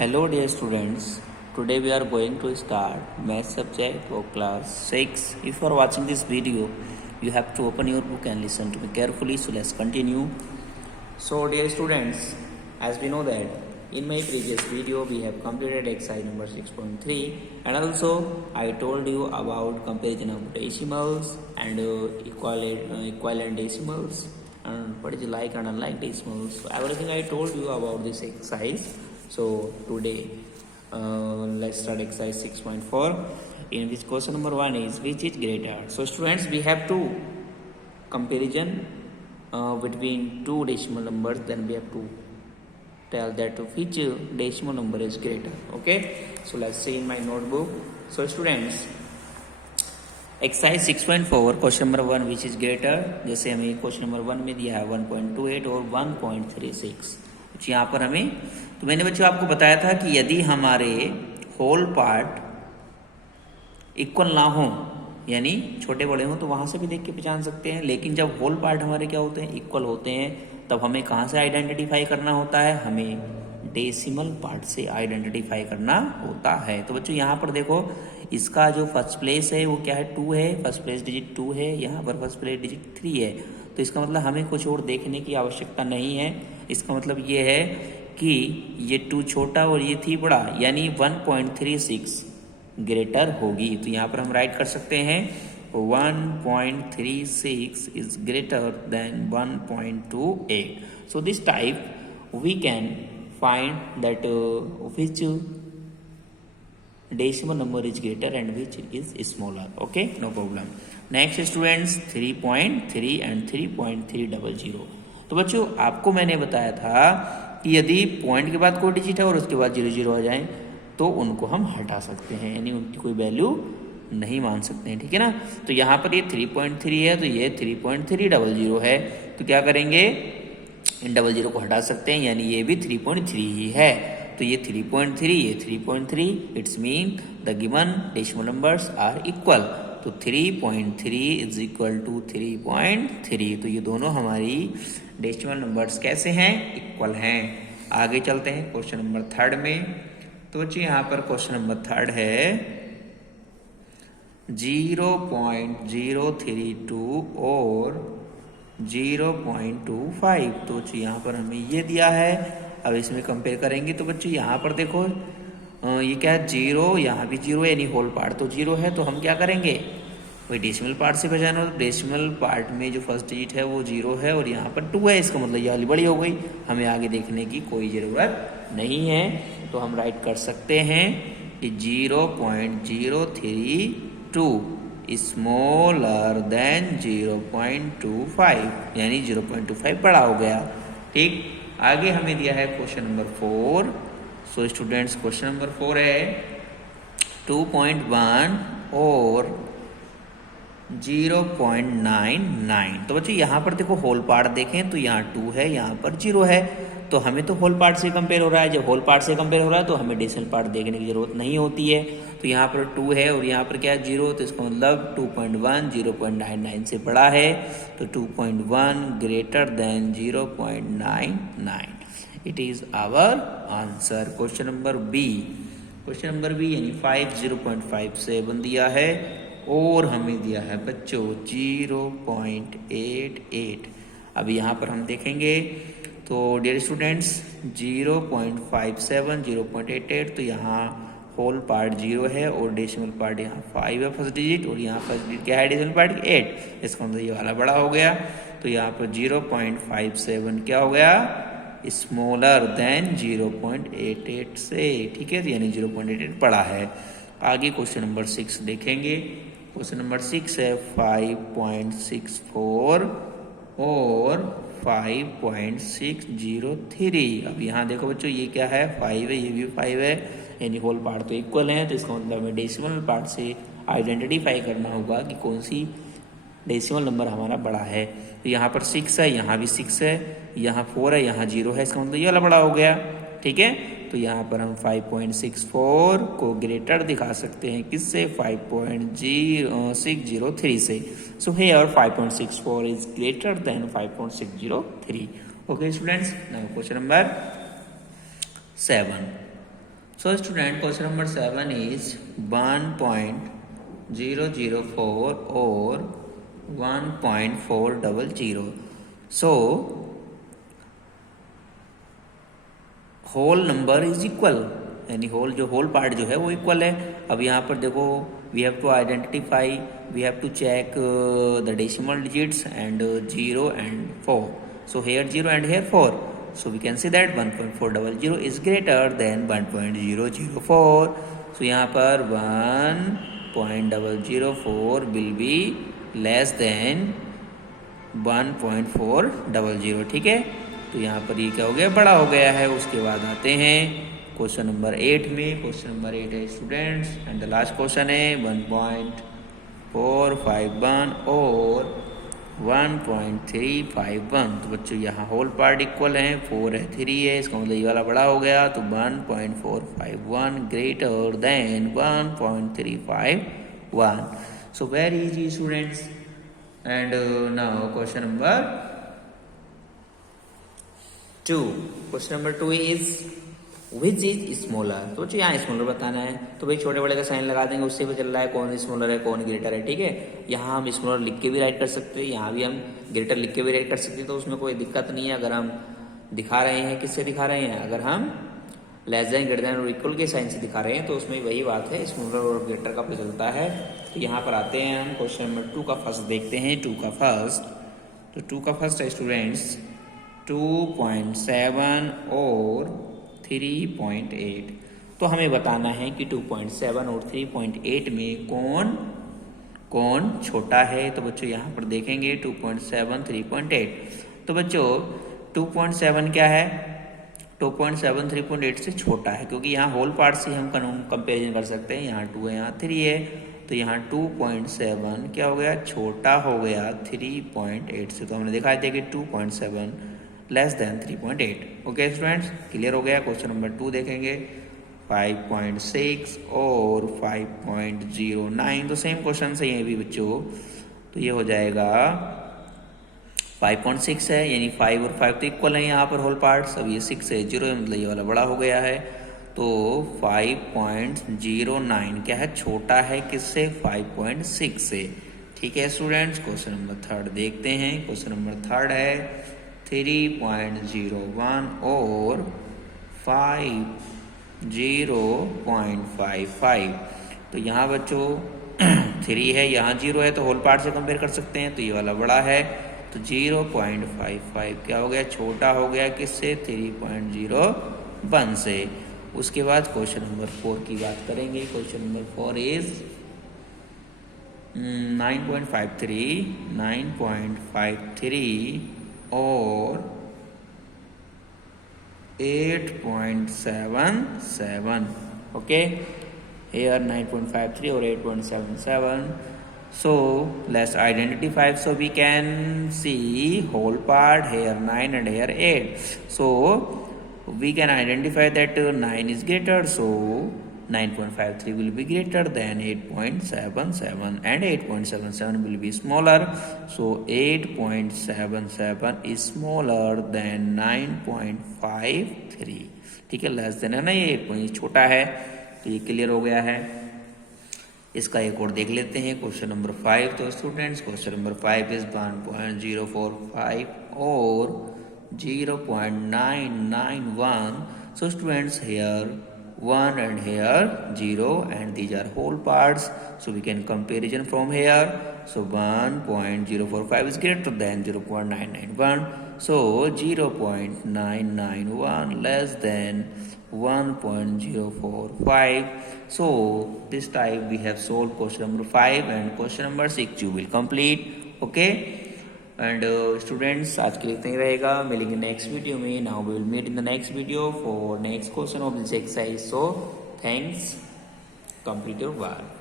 Hello dear students, today we are going to start math subject of class 6. If you are watching this video, you have to open your book and listen to me carefully. So let's continue. So dear students, as we know that in my previous video we have completed exercise number 6.3 and also I told you about comparison of decimals and equivalent decimals and what is like and unlike decimals. So everything I told you about this exercise. So today let's start exercise 6.4 in which question number 1 is which is greater. So students, we have to comparison between two decimal numbers, then we have to tell that which decimal number is greater. Okay, so let's see in my notebook. So students, exercise 6.4 question number 1 which is greater, जैसे हमें question number 1 में दिया है 1.28 और 1.36. यहाँ पर हमें, तो मैंने बच्चों आपको बताया था कि यदि हमारे होल पार्ट इक्वल ना हो, यानी छोटे बड़े हो, तो वहां से भी देख के पहचान सकते हैं. लेकिन जब होल पार्ट हमारे क्या होते हैं, इक्वल होते हैं, तब हमें कहाँ से आइडेंटिफाई करना होता है, हमें डेसिमल पार्ट से आइडेंटिफाई करना होता है. तो बच्चों यहाँ पर देखो, इसका जो फर्स्ट प्लेस है वो क्या है, 2 है. फर्स्ट प्लेस डिजिट 2 है, यहाँ पर फर्स्ट प्लेस डिजिट 3 है. तो इसका मतलब हमें कुछ और देखने की आवश्यकता नहीं है. इसका मतलब ये है कि ये 2 छोटा और ये 3 बड़ा, यानी 1.36 ग्रेटर होगी. तो यहाँ पर हम राइट कर सकते हैं 1.36 is greater than 1.28. So this type we can find that which decimal number is greater and which is smaller. Okay, no problem. Next students, 3.3 and 3.300. तो बच्चों आपको मैंने बताया था कि यदि पॉइंट के बाद कोई डिजिट है और उसके बाद 0 0 आ जाए तो उनको हम हटा सकते हैं, यानी उनकी कोई वैल्यू नहीं मान सकते हैं. ठीक है ना. तो यहाँ पर ये 3.3 है, तो ये 3.300 है. तो क्या करेंगे, इन 00 को हटा सकते हैं, यानी ये भी 3.3 ही है. तो ये 3.3, ये 3.3, it's mean the given decimal numbers are equal. तो 3.3 इज इक्वल टू 3.3. तो ये दोनों हमारी डेसिमल नंबर्स कैसे हैं, इक्वल हैं. आगे चलते हैं क्वेश्चन नंबर 3 में. तो बच्चों यहाँ पर क्वेश्चन नंबर 3 है 0.032 और 0.25. तो यहाँ पर हमें ये दिया है. अब इसमें कंपेयर करेंगे तो बच्चों यहाँ पर देखो, ये क्या है, 0, यहाँ भी 0 है, यानी होल पार्ट तो 0 है. तो हम क्या करेंगे, वही डेसिमल पार्ट से पहचानो. तो डेसिमल पार्ट में जो फर्स्ट डिजिट है वो 0 है और यहाँ पर 2 है. इसका मतलब ये वाली बड़ी हो गई, हमें आगे देखने की कोई ज़रूरत नहीं है. तो हम राइट कर सकते हैं कि 0.032 स्मॉलर देन 0.25, यानी 0.25 बड़ा हो गया. ठीक. आगे हमें दिया है question number 4. So students, question number 4 है 2.1 और 0.99. तो बच्चों यहाँ पर देखो, होल पार्ट देखें तो यहाँ 2 है, यहाँ पर 0 है. तो हमें तो होल पार्ट से कंपेयर हो रहा है. जब होल पार्ट से कंपेयर हो रहा है तो हमें डेसिमल पार्ट देखने की जरूरत नहीं होती है. तो यहाँ पर 2 है और यहाँ पर क्या है, 0. तो इसका मतलब 2.1 0.99 से बड़ा है. तो 2.1 greater than 0.99. It is our answer. Question number B. Question number B यानी 5 0.57 दिया है और हमें दिया है बच्चों 0.88. अब यहाँ पर हम देखेंगे तो डियर स्टूडेंट्स, 0.57 0.88, तो यहाँ होल पार्ट 0 है और डेसिमल पार्ट यहाँ 5 है फर्स्ट डिजिट, और यहाँ फर्स्ट डिजिट क्या है, डेसिमल पार्ट 8. इसका मतलब ये वाला बड़ा हो गया. तो यहाँ पर 0.57 क्या हो गया, स्मॉलर देन 0.88 से. ठीक है, तो यानी 0.88 बड़ा है. आगे क्वेश्चन नंबर 6 देखेंगे. क्वेश्चन नंबर 6 है 5.64 और 5.603. अब यहाँ देखो बच्चों, ये क्या है, 5 है, ये भी 5 है, यानी होल पार्ट तो इक्वल है. तो इसका मतलब हमें डेसिमल पार्ट से आइडेंटिफाई करना होगा कि कौन सी डेसिमल नंबर हमारा बड़ा है. तो यहाँ पर 6 है, यहाँ भी 6 है, यहाँ 4 है, यहाँ 0 है. इसका मतलब ये वाला बड़ा हो गया. ठीक है. तो यहाँ पर हम 5.64 को ग्रेटर दिखा सकते हैं किससे, 5.603 से. So here 5.64 is greater than 5.603. Okay students, now question number 7. So student, question number 7 is 1.004 or 1.400. So whole number is equal, यानी होल जो होल पार्ट जो है वो इक्वल है। अब यहाँ पर देखो, we have to identify, we have to check the decimal digits and 0 and 4. So here 0 and here 4. So we can say that 1.400 is greater than 1.004. So यहाँ पर 1.004 will be less than 1.400, ठीक है। तो यहाँ पर ये क्या हो गया, बड़ा हो गया है। उसके बाद आते हैं क्वेश्चन नंबर 8 में। क्वेश्चन नंबर 8 है students, and the last question है 1.451 और 1.351। तो बच्चों यहाँ होल पार्ट इक्वल है, 4 है 3 है, इसका मतलब ये वाला बड़ा हो गया। तो 1.451 greater than 1.351। So very easy students. And now question number 2. Question number 2 is which is smaller. तो यहाँ स्मॉलर बताना है, तो भाई छोटे बड़े का साइन लगा देंगे, उससे भी चल रहा है कौन स्मॉलर है कौन ग्रेटर है, ठीक है। यहाँ हम स्मॉलर लिख के भी राइट कर सकते हैं, यहाँ भी हम ग्रेटर लिख के भी राइट कर सकते हैं, तो उसमें कोई दिक्कत नहीं है। अगर हम दिखा रहे हैं, किससे दिखा रहे हैं, अगर हम लेस देन ग्रेटर देन और इक्वल के साइन से दिखा रहे हैं, तो उसमें वही बात है, स्मॉलर और ग्रेटर का पता चलता है। तो यहाँ पर आते हैं हम क्वेश्चन नंबर 2 का फर्स्ट देखते हैं। 2 का फर्स्ट, तो 2 का फर्स्ट है स्टूडेंट्स 2.7 और 3.8। तो हमें बताना है कि 2.7 और 3.8 में कौन छोटा है। तो बच्चों यहाँ पर देखेंगे 2.7 3.8। तो बच्चों 2.7 क्या है, 2.7 3.8 से छोटा है, क्योंकि यहाँ होल पार्ट से हम कंपेरिजन कर सकते हैं। यहाँ 2 है, यहाँ 3 है, तो यहाँ 2.7 क्या हो गया, छोटा हो गया 3.8 से। तो हमने दिखाई दिया कि 2.7 less than 3.8। Okay students, clear हो गया। क्वेश्चन नंबर 2 देखेंगे 5.6 और 5.09। तो सेम क्वेश्चन है ये भी बच्चों। तो ये हो जाएगा 5.6 है, यानी 5 और 5 तो इक्वल है यहाँ पर होल पार्ट्स। अब ये 6 है, 0 है, मतलब ये वाला बड़ा हो गया है। तो 5.09 क्या है, छोटा है किससे, 5.6 से, ठीक है स्टूडेंट्स। क्वेश्चन नंबर 3 देखते हैं। क्वेश्चन नंबर 3 है 3.01 और 0.55। तो यहाँ बच्चों 3 है, यहाँ 0 है, तो होल पार्ट से कंपेयर कर सकते हैं, तो ये वाला बड़ा है। तो 0.55 क्या हो गया, छोटा हो गया किससे, 3.01 से। उसके बाद क्वेश्चन नंबर 4 की बात करेंगे। क्वेश्चन नंबर 4 इज 9.53 और 8.77। Okay, here 9.53 or 8.77. So let's identify. So we can see whole part here 9 and here 8. So we can identify that 9 is greater. So 9.53 will be greater than 8.77 and 8.77 will be smaller. So 8.77 is smaller than 9.53. ठीक है, less than है ना, ये 8 छोटा है। तो ये clear हो गया है। इसका एक और देख लेते हैं क्वेश्चन नंबर 5। तो स्टूडेंट्स क्वेश्चन नंबर 5 इज 1.045 और 0.991. So students, here 1 and here 0 and these are whole parts. So we can comparison from here. So 1.045 is greater than 0.991. So 0.991 less than 1.045. So this time we have solved question number 5 and question number 6 you will complete. Okay. And students आज के लिए इतना ही रहेगा, मिलेंगे next video में। Now we will meet in the next video for next question of this exercise. So thanks, complete your work.